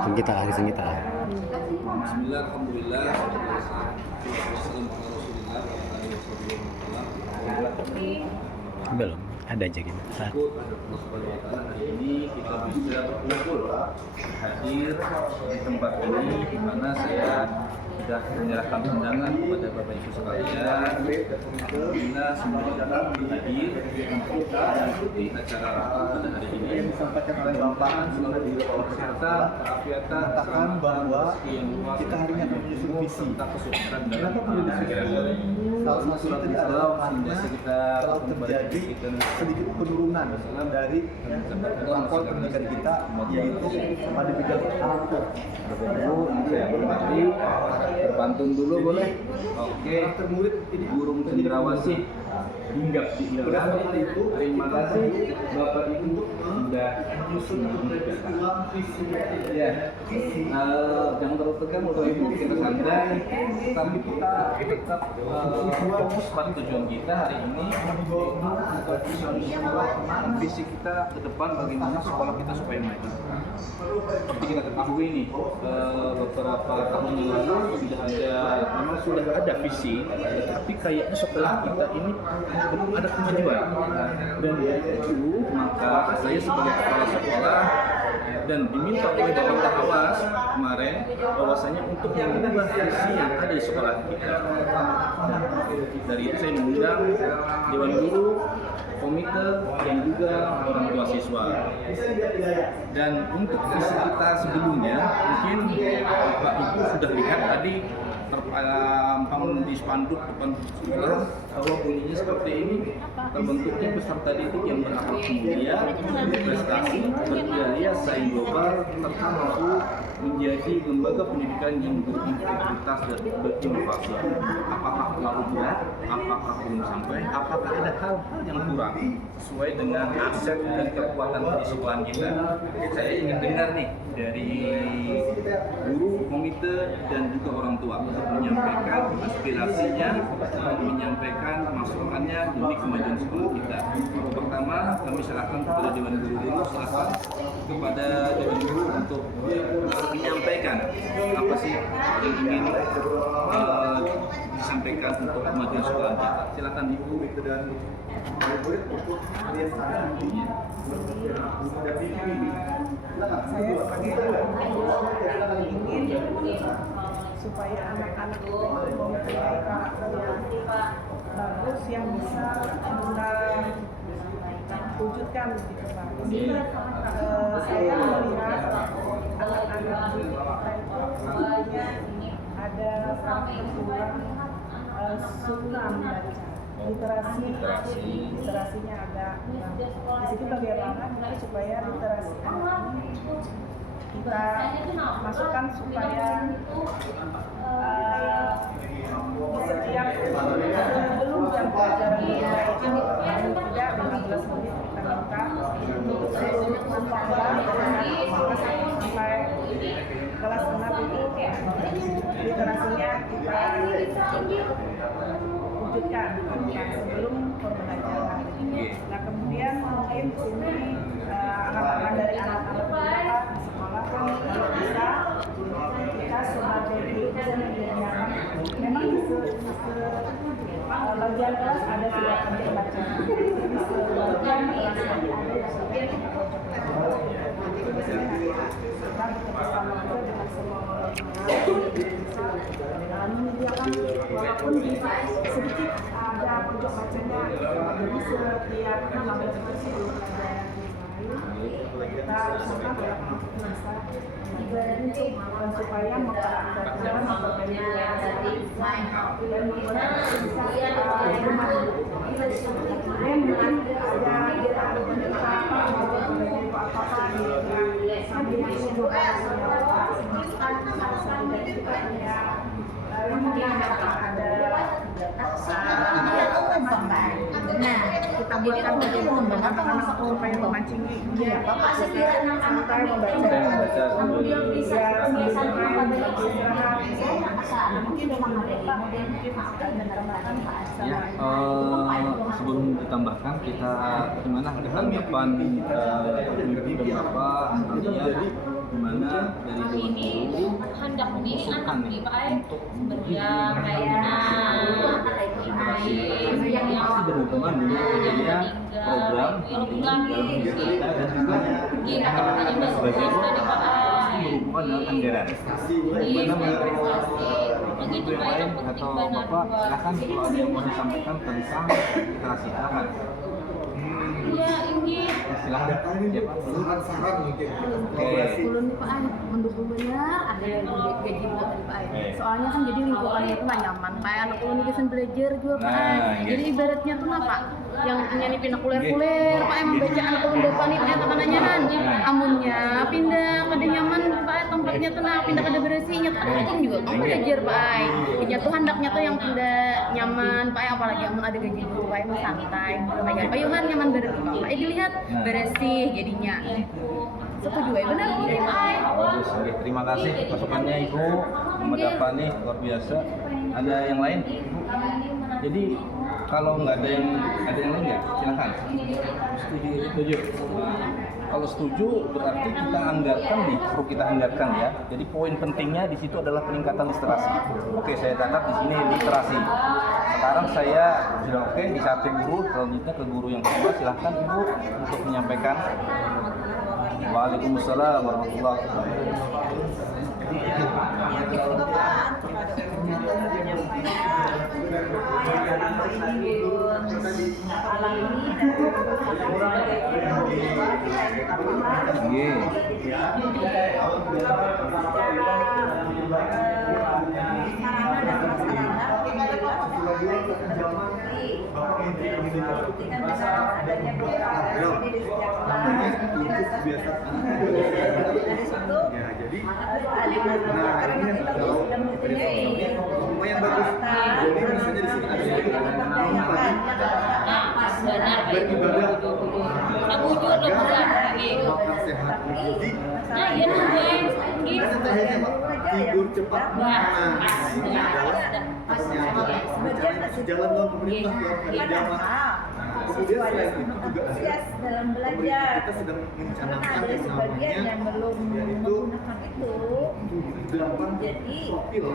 Kisah kita. Bismillah, alhamdulillah, wassalamualaikum warahmatullahi wabarakatuh. Belum, ada aja gitu. Syukur pada Allah Subhanahu wa Ta'ala, hari ini kita bisa berkumpul hadir di tempat ini di mana saya sudah menyerahkan undangan kepada Bapak Ibu sekalian. Alhamdulillah semua datang hadir untuk mengikuti acara rapat pada hari ini. Yang disampaikan oleh Bapak Selalu kesehatan, keafiatan, mengatakan bahwa yang luas, kita hari ini akan menyusun visi. tentang kesuksesan dalam Kenapa perlu disusun? Salah satu tadi adalah karena telah terjadi sedikit penurunan dari kemampuan pendidikan kita, yaitu pada bidang Al-Quran. Saya hormati, berpantun dulu boleh? Oke, Murid ini burung cendrawasih hinggap di ilham. Terima kasih Bapak Ibu sudah menyusun ya. Jangan terlalu tegang Bapak Ibu, kita santai, tapi kita tetap fokus pada tujuan kita hari ini, visi kita ke depan bagaimana sekolah kita supaya maju. Seperti kita ketahui nih, beberapa tahun yang lalu sudah ada visi, tetapi kayaknya sekolah kita ini belum ada kemajuan. Dan itu maka saya sebagai kepala sekolah dan diminta oleh Dewan Pengawas kemarin bahwasanya untuk mengubah visi yang ada di sekolah kita. Nah, dari itu saya mengundang Dewan Guru, komite, yang juga orang tua siswa. Dan untuk visi kita sebelumnya, mungkin Bapak Ibu sudah lihat tadi terpampang di spanduk depan sekolah bahwa bunyinya seperti ini, terbentuknya peserta didik yang berakhlak mulia, berprestasi, berbiaya, saing global, serta mampu menjadi lembaga pendidikan yang berintegritas dan berinovasi. Apakah terlalu berat? Apakah belum sampai? Apakah ada hal-hal yang kurang sesuai dengan aset dan kekuatan di sekolah kita? Saya ingin dengar nih dari guru, komite, dan juga orang tua untuk menyampaikan aspirasinya, menyampaikan masukannya demi kemajuan sekolah kita. Pertama, kami serahkan kepada Dewan Guru dulu, silakan kepada Dewan Guru untuk menyampaikan apa sih yang ingin disampaikan untuk kemajuan sekolah kita. Silakan Ibu. Saya sebagai ingin supaya anak-anak itu mempunyai karakter yang bagus yang bisa kita wujudkan gitu Pak. Ini saya melihat anak-anak kita itu sebenarnya ada karakter kurang suka membaca. Literasinya agak di situ bagaimana kita supaya literasi anak ini kita masukkan supaya di setiap sebelum jam pelajaran mulai itu paling tidak 15 menit kita minta untuk sampai kelas 6 itu literasinya kita wujudkan sebelum pembelajaran. Nah kemudian mungkin di sini harapan dari anak-anak kita di sekolah kan kalau bisa kita sebagai dosen yang memang di bagian kelas ada sudah pojok baca, di sebagian kelas ada menyediakan walaupun sedikit ada pojok bacanya, jadi setiap 15 menit sebelum pelajaran kita usahakan bisa untuk supaya mempelajari dan membuat bisa bermain. Kemudian mungkin ada beberapa apakah sambil kita buatkan anak-anak supaya memancing dia sampai membaca, kemudian bisa mungkin sebelum ditambahkan kita gimana ada tanggapan beberapa kalian di mana dari Hari ini hendak ini anak di Pak Ai berdiam yang masih berhubungan dengan adanya program penting dalam hidup kita dan juga sebagai berhubungan dengan anggaran. Bagaimana menurut Ibu yang lain atau Bapak, silakan kalau ada yang mau disampaikan tentang literasi, silakan. Iya, ini Silakan. Ya, Pak. saran mungkin. Ulun Pak Ai mendukung benar ada yang gaji buat dari Pak Ai. Soalnya kan jadi lingkungannya itu nggak nyaman. Kayak anak ulun ini belajar juga Pak Ai. Jadi ibaratnya tuh apa? Yang nyanyi pindah kuler-kuler, Pak Ai membaca anak ulun depan itu tekanannya kan. Amunnya pindah kada nyaman Pak Ai tempatnya tuh pindah kada bersihnya tuh anak juga kan belajar Pak Ai. Nya tuh handaknya tuh yang pindah nyaman Pak Ai, apalagi amun ada gaji buat Pak Ai mau santai. Kayak payungan nyaman berarti Pak Ai dilihat bersih jadinya. Setuju ya benar Pak Ai. Bagus, oke. Terima kasih masukannya Ibu. Muhammad Afani luar biasa. Ada yang lain? Ibu? Jadi kalau nggak ada yang lain nggak? Silakan. Setuju. Nah, kalau setuju berarti kita anggarkan nih, perlu kita anggarkan ya. Jadi poin pentingnya di situ adalah peningkatan literasi. Oke, saya catat di sini literasi. Sekarang saya sudah oke di satu guru, selanjutnya ke guru yang kedua. Silahkan Ibu untuk menyampaikan. Waalaikumsalam warahmatullahi Lumayan bagus. Jadi misalnya di sini ada beribadah, makan sehat. Jadi tidur cepat. Ini adalah jalan dalam pemerintah yang jamaah. Kemudian selain itu juga dalam belajar. kita sedang mencanangkan Ada yang sebagian namanya yang belum yaitu menggunakan itu. 8 Jadi profil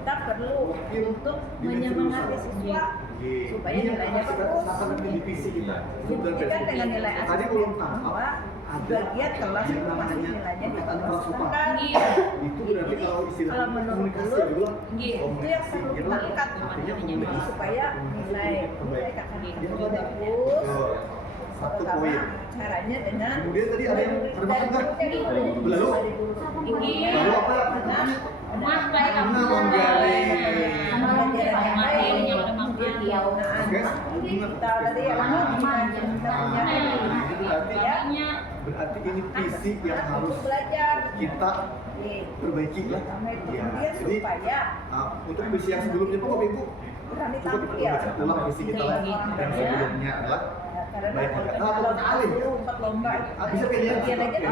kita perlu untuk menyemangati siswa supaya nilainya bagus. divisi kita. Dibuktikan dengan nilai Tadi asesmen belum tahu bahwa sebagian kelas itu masih nilainya di atas standar. itu berarti kalau istilah Kalau menurut komunikasi dulu, adalah itu yang perlu kita angkat supaya nilai kakak bagus. satu Pertama, poin. caranya dengan Kemudian tadi ada yang termasuk nggak? Lalu Lalu apa? Mah kayak kamu kita tadi yang Berarti ini visi yang harus belajar kita perbaiki lah. Ya, jadi supaya untuk visi yang sebelumnya Bapak Ibu berani coba tampil. kita baca ulang visi kita lah. Yang sebelumnya adalah baik agak atau alih. Empat lomba Bisa pilihan bagian aja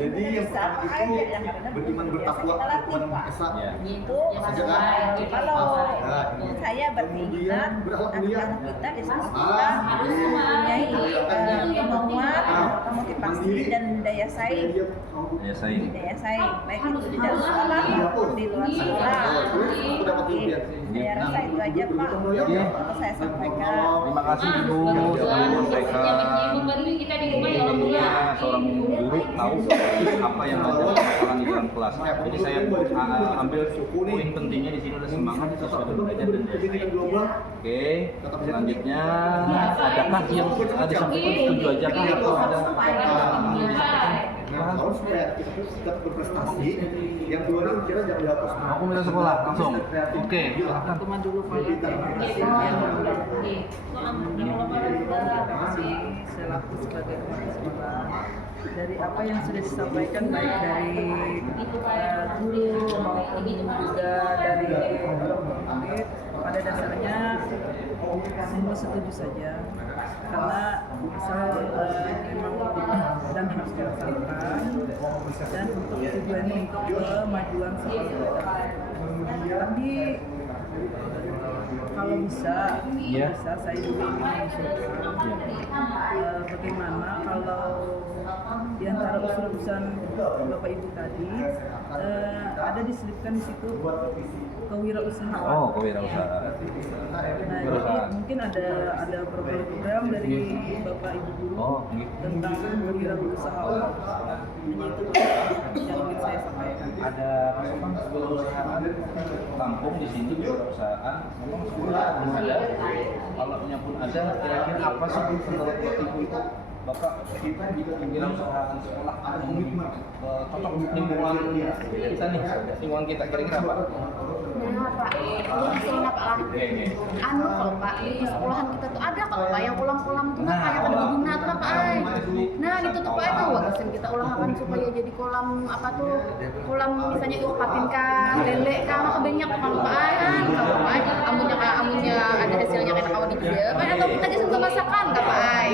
jadi yang pertama itu beriman bertakwa kepada Esa. itu kalau saya berkeinginan berakhlak mulia. anak-anak kita di sekolah kita harus mempunyai kemauan, motivasi dan daya saing. Ya saya. Daya saing baik itu di dalam sekolah maupun di luar sekolah. Saya rasa itu aja Pak yang perlu saya sampaikan. Terima kasih Ibu sudah menyampaikan. kita di rumah ya Tentunya seorang guru tahu apa yang ada permasalahan di dalam kelas. Jadi saya ambil poin pentingnya di sini adalah semangat sesuai dengan belajar dan daya. Oke, selanjutnya adakah yang disampaikan setuju aja kah atau ada yang disampaikan? Nah, kalau supaya kita tetap berprestasi, yang dua ini kira jangan dihapus. Aku minta sekolah langsung. Oke, silakan. Teman dulu Pak. Selaku sebagai mahasiswa dari apa yang sudah disampaikan baik dari guru maupun juga dari murid, pada dasarnya semua setuju saja karena misal memang dan harus dilaksanakan dan untuk tujuannya untuk kemajuan sekolah. Tapi Kalau bisa, Iya. bisa saya juga ingin mengusulkan bagaimana kalau di antara usul-usulan Bapak Ibu tadi ada diselipkan di situ kewirausahaan. Oh, kewirausahaan. Nah, jadi mungkin ada program dari Bapak Ibu guru tentang kewirausahaan. Hanya itu yang ingin saya sampaikan. Ada kewirausahaan kampung di sini, kewirausahaan memang sekolah belum ada. Kalau pun ada, kira-kira apa sih menurut Bapak Ibu itu? Bapak kewirausahaan sekolah kampung cocok lingkungan kita nih, lingkungan kita kira-kira apa? Nah Pak, usulin apa lah? Anu kalau Pak, di sekolahan kita tuh ada kalau Pak yang kolam-kolam tuh Pak, yang ada berguna tuh Pak. Nah ditutup aja tuh, bagusin kita ulangan supaya jadi kolam apa tuh, kolam misalnya iupatin kah, lele kah, maka banyak kalau Pak kan, kalau Pak amunnya ada hasilnya kayak kawin juga, Pak atau kita jadi untuk masakan kah Pak?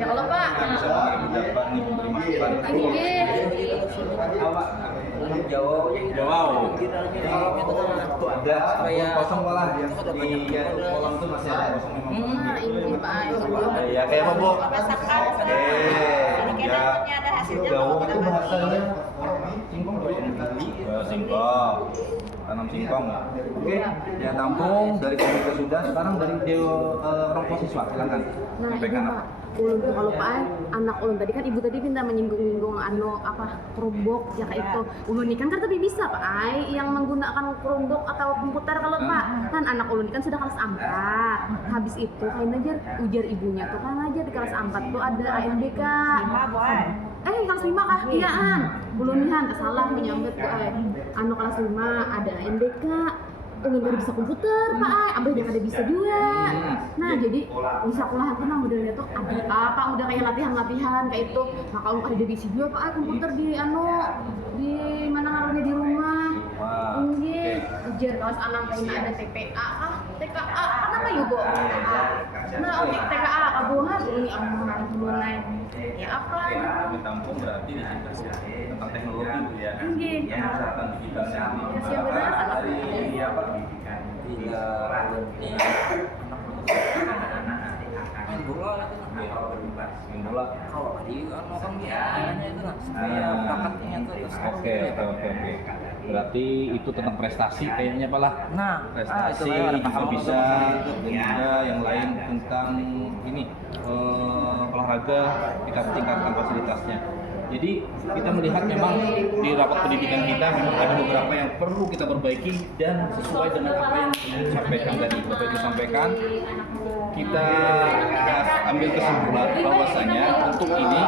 Ya kalau Pak. Bisa dapat nih memberi masukan. Iya. Jawab. Tuh ada kosong malah di kolam tuh masih ada kosong memang. Nah ini Pak. Ya kayak apa Bu? Masakan. Ya. Ada hasilnya. Jauh itu bahasanya singkong tuh singkong. Tanam singkong ya. Oke, ya tampung dari komite sudah. Sekarang dari orang siswa silakan. Nah ini Sampaikan Pak, ulun tuh kalau Pak anak ulun tadi kan ibu tadi minta menyinggung-nyinggung Chromebook ya kayak itu. Ulun ini kan tapi bisa Pak yang menggunakan Chromebook atau komputer kalau Pak kan anak ulun ini kan sudah kelas 4. Habis itu kayak ajar ujar ibunya tuh kan aja di kelas 4 tuh ada ANBK. Kelas 5 kah? Iya an. Ulunihan salah menyambut tuh kelas 5 ada ANBK. Ulun baru bisa komputer, Pak. Abah udah ada bisa juga. Nah, jadi bisa sekolahan tuh modelnya tuh ada apa? Udah kayak latihan-latihan kayak itu. Nah, kalau ada bisa juga, Pak, komputer di mana ngaruhnya di rumah. Ini ujian kelas anak kayak ada TPA kah? TKA kenapa ya, Bu? Nah, TKA kabuhan ini aman mulai. Ya apa? Di kampung berarti di situ tentang teknologi Bu ya. Nggih. Kesehatan digital Siap benar. dari apa? Main bola itu Main bola. kalau tadi kan mau kan biayanya itu lah supaya bakatnya tuh Oke. Berarti itu tentang prestasi kayaknya Pak lah. Nah, Prestasi itu ada juga paham bisa sama dan juga yang lain tentang ini olahraga kita tingkatkan fasilitasnya. Jadi kita melihat memang di rapat pendidikan kita memang ada beberapa yang perlu kita perbaiki dan sesuai dengan apa yang disampaikan tadi. Bapak Ibu sampaikan, kita ambil kesimpulan bahwasanya untuk ini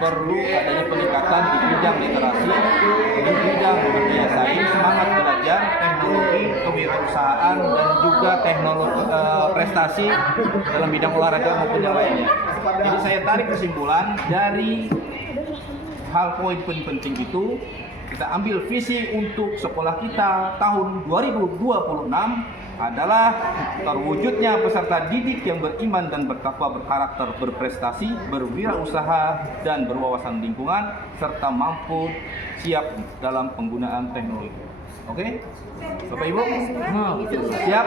perlu adanya peningkatan di bidang literasi, di bidang berdaya saing, semangat belajar, teknologi, kewirausahaan dan juga teknologi prestasi dalam bidang olahraga maupun yang lainnya. Jadi saya tarik kesimpulan dari hal poin penting itu, kita ambil visi untuk sekolah kita tahun 2026 adalah terwujudnya peserta didik yang beriman dan bertakwa, berkarakter, berprestasi, berwirausaha dan berwawasan lingkungan serta mampu siap dalam penggunaan teknologi. Oke? Bapak Ibu? Siap?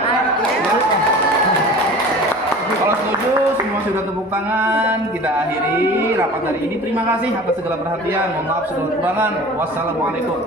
Kalau setuju, semua sudah tepuk tangan. Kita akhiri rapat hari ini. Terima kasih atas segala perhatian. Mohon maaf segala kekurangan. Wassalamualaikum.